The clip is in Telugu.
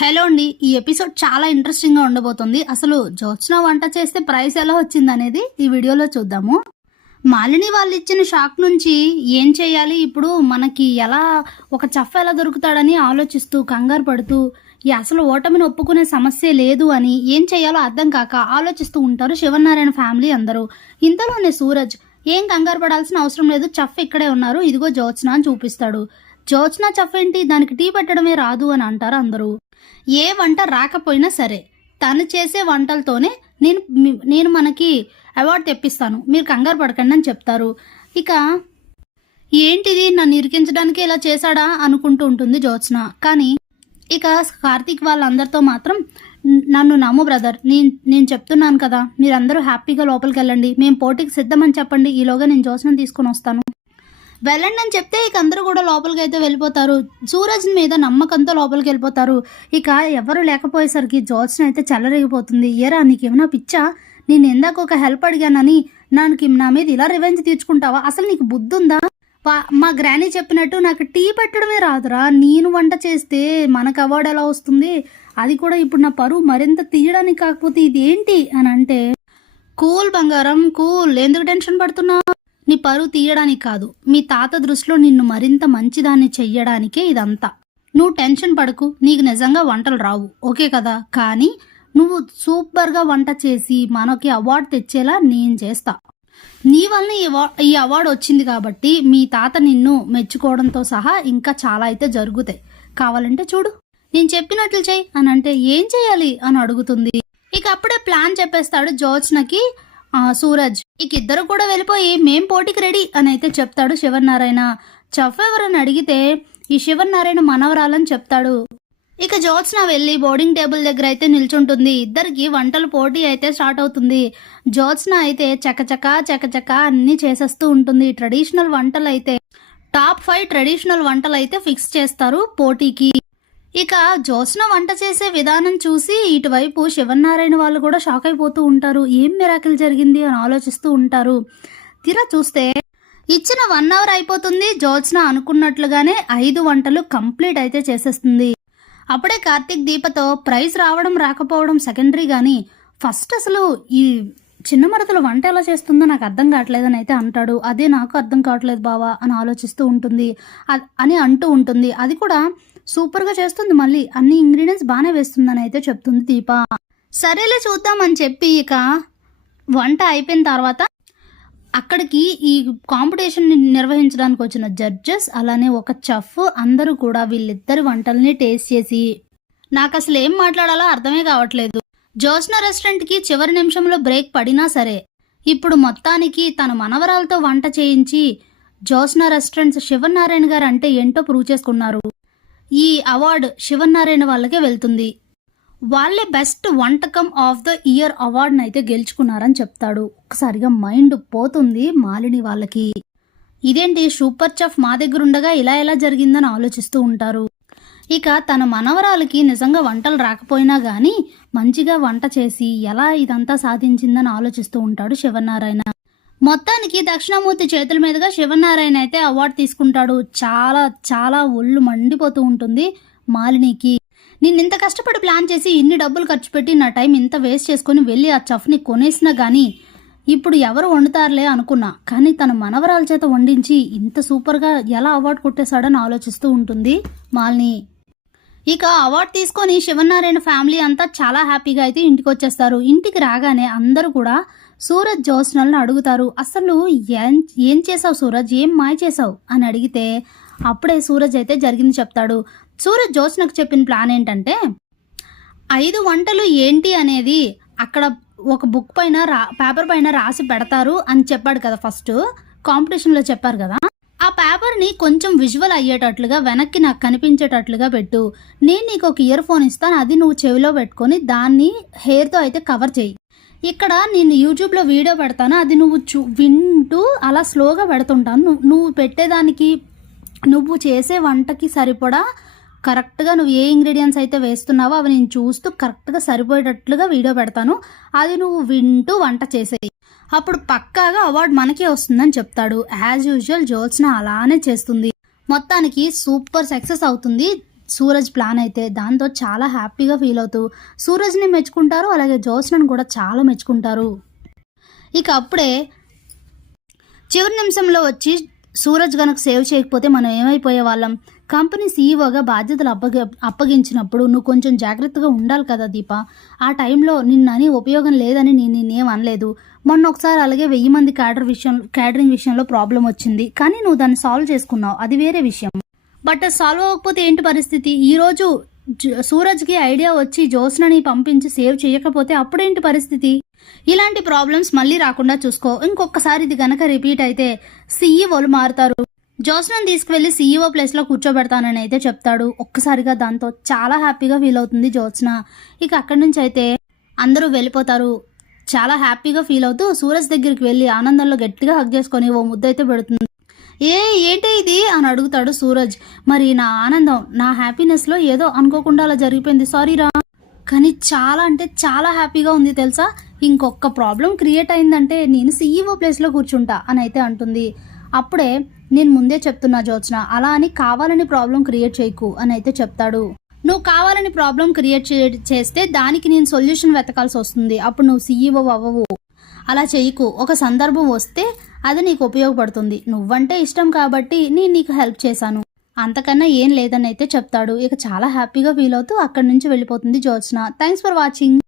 హలో అండి. ఈ ఎపిసోడ్ చాలా ఇంట్రెస్టింగ్‌గా ఉండబోతుంది. అసలు జ్యోత్స్న వంట చేస్తే ప్రైస్ ఎలా వచ్చిందనేది ఈ వీడియోలో చూద్దాము. మాలిని వాళ్ళిచ్చిన షాక్ నుంచి ఏం చేయాలి, ఇప్పుడు మనకి ఎలా ఒక చెఫ్ ఎలా దొరుకుతాడని ఆలోచిస్తూ, కంగారు పడుతూ, అసలు ఓటమిని ఒప్పుకునే సమస్యే లేదు అని ఏం చేయాలో అర్థం కాక ఆలోచిస్తూ ఉంటారు శివనారాయణ ఫ్యామిలీ అందరూ. ఇంతలోనే సూరజ్ ఏం కంగారు పడాల్సిన అవసరం లేదు, చెఫ్ ఇక్కడే ఉన్నారు, ఇదిగో జ్యోత్స్న అని చూపిస్తాడు. జ్యోత్స్న చెఫ్ ఏంటి, దానికి టీ పెట్టడమే రాదు అని అంటారు అందరూ. ఏ వంట రాకపోయినా సరే తను చేసే వంటలతోనే నేను మనకి అవార్డు తెప్పిస్తాను, మీరు కంగారు పడకండి అని చెప్తారు. ఇక ఏంటిది, నన్ను ఇరికించడానికి ఇలా చేశాడా అనుకుంటూ ఉంటుంది జ్యోత్స్న. కానీ ఇక కార్తీక్ వాళ్ళందరితో మాత్రం నన్ను నమ్ము బ్రదర్, నేను చెప్తున్నాను కదా, మీరందరూ హ్యాపీగా లోపలికి వెళ్ళండి, మేము పోటీకి సిద్ధమని చెప్పండి, ఈలోగా నేను జ్యోత్స్నని తీసుకుని వస్తాను, వెళ్ళండి అని చెప్తే ఇక అందరూ కూడా లోపలికి అయితే వెళ్ళిపోతారు. సూరజ్ మీద నమ్మకంతో లోపలికి వెళ్ళిపోతారు. ఇక ఎవరు లేకపోయేసరికి జ్యోత్స్న అయితే చెల్లరేగిపోతుంది. ఏరా నీకేమైనా పిచ్చా, నేను ఇందాక ఒక హెల్ప్ అడిగానని నా మీద ఇలా రివెంజ్ తీర్చుకుంటావా, అసలు నీకు బుద్ధి ఉందా? మా గ్రానీ చెప్పినట్టు నాకు టీ పెట్టడమే రాదురా, నేను వంట చేస్తే మనకు అవార్డు ఎలా వస్తుంది, అది కూడా ఇప్పుడు నా పరువు మరింత తీయడానికి, కాకపోతే ఇదేంటి అని అంటే, కూల్ బంగారం కూల్, ఎందుకు టెన్షన్ పడుతున్నావు, నీ పరువు తీయడానికి కాదు, మీ తాత దృష్టిలో నిన్ను మరింత మంచిదాన్ని చెయ్యడానికే ఇదంతా, నువ్వు టెన్షన్ పడకు, నీకు నిజంగా వంటలు రావు ఓకే కదా, కానీ నువ్వు సూపర్గా వంట చేసి మనకి అవార్డు తెచ్చేలా నేను చేస్తా, నీ వల్ల ఈ అవార్డు వచ్చింది కాబట్టి మీ తాత నిన్ను మెచ్చుకోవడంతో సహా ఇంకా చాలా అయితే జరుగుతాయి, కావాలంటే చూడు, నేను చెప్పినట్లు చెయ్యి అని అంటే, ఏం చేయాలి అని అడుగుతుంది. ఇక అప్పుడే ప్లాన్ చెప్పేస్తాడు జ్యోత్స్నకి సూరజ్. ఇక ఇద్దరు కూడా వెళ్ళిపోయి మేం పోటీకి రెడీ అని అయితే చెప్తాడు శివనారాయణ. చెఫ్ ఎవరని అడిగితే ఈ శివనారాయణ మనవరాలని చెప్తాడు. ఇక జ్యోత్స్న వెళ్ళి బోర్డింగ్ టేబుల్ దగ్గర అయితే నిల్చుంటుంది. ఇద్దరికి వంటల పోటీ అయితే స్టార్ట్ అవుతుంది. జ్యోత్స్న అయితే చకచక అన్ని చేసేస్తూ ఉంటుంది. ట్రెడిషనల్ వంటలు అయితే టాప్ 5 ట్రెడిషనల్ వంటలు అయితే ఫిక్స్ చేస్తారు పోటీకి. ఇక జ్యోత్స్న వంట చేసే విధానం చూసి ఇటువైపు శివనారాయణ వాళ్ళు కూడా షాక్ అయిపోతూ ఉంటారు. ఏం మిరాకిల్ జరిగింది అని ఆలోచిస్తూ ఉంటారు. తీరా చూస్తే ఇచ్చిన 1 అవర్ అయిపోతుంది. జ్యోత్స్న అనుకున్నట్లుగానే 5 వంటలు కంప్లీట్ అయితే చేసేస్తుంది. అప్పుడే కార్తీక్ దీపతో ప్రైజ్ రావడం రాకపోవడం సెకండరీ కానీ ఫస్ట్ అసలు ఈ చిన్న మరదలు వంట ఎలా చేస్తుందో నాకు అర్థం కావట్లేదని అయితే అంటాడు. అదే నాకు అర్థం కావట్లేదు బావా అని ఆలోచిస్తూ ఉంటుంది అని అంటూ ఉంటుంది. అది కూడా సూపర్గా చేస్తుంది, మళ్ళీ అన్ని ఇంగ్రీడియంట్స్ బాగానే వేస్తుందని అయితే చెప్తుంది దీప. సరేలే చూద్దామని చెప్పి ఇక వంట అయిపోయిన తర్వాత అక్కడికి ఈ కాంపిటీషన్ నిర్వహించడానికి వచ్చిన జడ్జెస్ అలానే ఒక చెఫ్ అందరూ కూడా వీళ్ళిద్దరి వంటల్ని టేస్ట్ చేసి నాకు అసలు ఏం మాట్లాడాలో అర్థమే కావట్లేదు, జ్యోత్స్న రెస్టారెంట్కి చివరి నిమిషంలో బ్రేక్ పడినా సరే ఇప్పుడు మొత్తానికి తన మనవరాలతో వంట చేయించి జ్యోత్స్న రెస్టారెంట్స్ శివనారాయణ గారు అంటే ఏంటో ప్రూవ్ చేసుకున్నారు. ఈ అవార్డు శివనారాయణ వాళ్ళకే వెళ్తుంది. వాళ్ళే బెస్ట్ వంటకం ఆఫ్ ద ఇయర్ అవార్డును అయితే గెలుచుకున్నారని చెప్తాడు. ఒకసారిగా మైండ్ పోతుంది మాలిని వాళ్ళకి. ఇదేంటి సూపర్ చెఫ్ మా దగ్గర ఉండగా ఇలా ఎలా జరిగిందని ఆలోచిస్తూ ఉంటారు. ఇక తన మనవరాలకి నిజంగా వంటలు రాకపోయినా కానీ మంచిగా వంట చేసి ఎలా ఇదంతా సాధించిందని ఆలోచిస్తూ ఉంటాడు శివనారాయణ. మొత్తానికి దక్షిణామూర్తి చేతుల మీదుగా శివనారాయణ అయితే అవార్డు తీసుకుంటాడు. చాలా చాలా ఒళ్ళు మండిపోతూ ఉంటుంది మాలినికి. నేను ఇంత కష్టపడి ప్లాన్ చేసి ఇన్ని డబ్బులు ఖర్చు పెట్టి నా టైం ఇంత వేస్ట్ చేసుకుని వెళ్ళి ఆ చెఫ్ని కొనేసినా కానీ ఇప్పుడు ఎవరు వండుతారులే అనుకున్నా, కానీ తన మనవరాల చేత వండించి ఇంత సూపర్గా ఎలా అవార్డు కొట్టేశాడని ఆలోచిస్తూ ఉంటుంది మాలిని. ఇక అవార్డు తీసుకొని శివనారాయణ ఫ్యామిలీ అంతా చాలా హ్యాపీగా అయితే ఇంటికి వచ్చేస్తారు. ఇంటికి రాగానే అందరూ కూడా సూరజ్ జ్యోత్స్నలను అడుగుతారు, అసలు ఏం చేసావు సూరజ్, ఏం మాయ చేసావు అని అడిగితే అప్పుడే సూరజ్ అయితే జరిగింది చెప్తాడు. సూరజ్ జ్యోత్స్నకు చెప్పిన ప్లాన్ ఏంటంటే 5 వంటలు ఏంటి అనేది అక్కడ ఒక బుక్ పైన పేపర్ పైన రాసి పెడతారు అని చెప్పాడు కదా, ఫస్ట్ కాంపిటీషన్లో చెప్పారు కదా, ఆ పేపర్ని కొంచెం విజువల్ అయ్యేటట్లుగా వెనక్కి నాకు కనిపించేటట్లుగా పెట్టు, నేను నీకు ఒక ఇయర్ ఫోన్ ఇస్తాను, అది నువ్వు చెవిలో పెట్టుకొని దాన్ని హెయిర్తో అయితే కవర్ చేయి, ఇక్కడ నేను యూట్యూబ్లో వీడియో పెడతాను, అది నువ్వు వింటూ అలా స్లోగా పెడుతుంటాను, నువ్వు పెట్టేదానికి నువ్వు చేసే వంటకి సరిపడా కరెక్ట్గా నువ్వు ఏ ఇంగ్రీడియంట్స్ అయితే వేస్తున్నావో అవి నేను చూస్తూ కరెక్ట్గా సరిపోయేటట్లుగా వీడియో పెడతాను, అది నువ్వు వింటూ వంట చేసేది, అప్పుడు పక్కాగా అవార్డు మనకే వస్తుందని చెప్తాడు. యాజ్ యూజువల్ జ్యోత్స్న అలానే చేస్తుంది. మొత్తానికి సూపర్ సక్సెస్ అవుతుంది. సూరజ్ ప్లాన్ అయితే దాంతో చాలా హ్యాపీగా ఫీల్ అవుతూ సూరజ్ని మెచ్చుకుంటారు, అలాగే జ్యోత్స్నను కూడా చాలా మెచ్చుకుంటారు. ఇక అప్పుడే చివరి నిమిషంలో వచ్చి సూరజ్ గనక సేవ్ చేయకపోతే మనం ఏమైపోయే వాళ్ళం. కంపెనీ సీఈఓగా బాధ్యతలు అప్పగించినప్పుడు నువ్వు కొంచెం జాగ్రత్తగా ఉండాలి కదా దీప. ఆ టైంలో నిన్నని ఉపయోగం లేదని నేను నిన్నేం అనలేదు. మొన్న ఒకసారి అలాగే 1000 మంది క్యాటరింగ్ విషయంలో ప్రాబ్లం వచ్చింది, కానీ నువ్వు దాన్ని సాల్వ్ చేసుకున్నావు, అది వేరే విషయం. బట్ సాల్వ్ అవ్వకపోతే ఏంటి పరిస్థితి? ఈరోజు సూరజ్కి ఐడియా వచ్చి జ్యోత్స్నని పంపించి సేవ్ చేయకపోతే అప్పుడేంటి పరిస్థితి? ఇలాంటి ప్రాబ్లమ్స్ మళ్ళీ రాకుండా చూసుకో. ఇంకొకసారి ఇది గనక రిపీట్ అయితే సీఈఓలు మారుతారు. జ్యోత్స్నని తీసుకువెళ్ళి సీఈఓ ప్లేస్లో కూర్చోబెడతానని అయితే చెప్తాడు. ఒక్కసారిగా దాంతో చాలా హ్యాపీగా ఫీల్ అవుతుంది జ్యోత్స్న. ఇక అక్కడి నుంచి అయితే అందరూ వెళ్ళిపోతారు. చాలా హ్యాపీగా ఫీల్ అవుతూ సూరజ్ దగ్గరికి వెళ్ళి ఆనందంలో గట్టిగా హగ్ చేసుకొని ఓ ముద్దైతే పెడుతుంది. ఏంటి ఇది అని అడుగుతాడు సూరజ్. మరి నా ఆనందం, నా హ్యాపీనెస్లో ఏదో అనుకోకుండా అలా జరిగిపోయింది, సారీరా. కానీ చాలా అంటే చాలా హ్యాపీగా ఉంది తెలుసా. ఇంకొక ప్రాబ్లం క్రియేట్ అయిందంటే నేను సీఈఓ ప్లేస్లో కూర్చుంటా అని అయితే అంటుంది. అప్పుడే నేను ముందే చెప్తున్నా జ్యోత్స్న, అలా అని కావాలని ప్రాబ్లం క్రియేట్ చేయకు అని అయితే చెప్తాడు. నువ్వు కావాలని ప్రాబ్లం క్రియేట్ చేస్తే దానికి నేను సొల్యూషన్ వెతకాల్సి వస్తుంది, అప్పుడు నువ్వు సీఈఓ అవ్వవు. అలా చేయకు. ఒక సందర్భం వస్తే అది నీకు ఉపయోగపడుతుంది. నువ్వంటే ఇష్టం కాబట్టి నేను నీకు హెల్ప్ చేశాను, అంతకన్నా ఏం లేదని అయితే చెప్తాడు. ఇక చాలా హ్యాపీగా ఫీల్ అవుతూ అక్కడి నుంచి వెళ్ళిపోతుంది జ్యోత్స్న. Thanks for watching.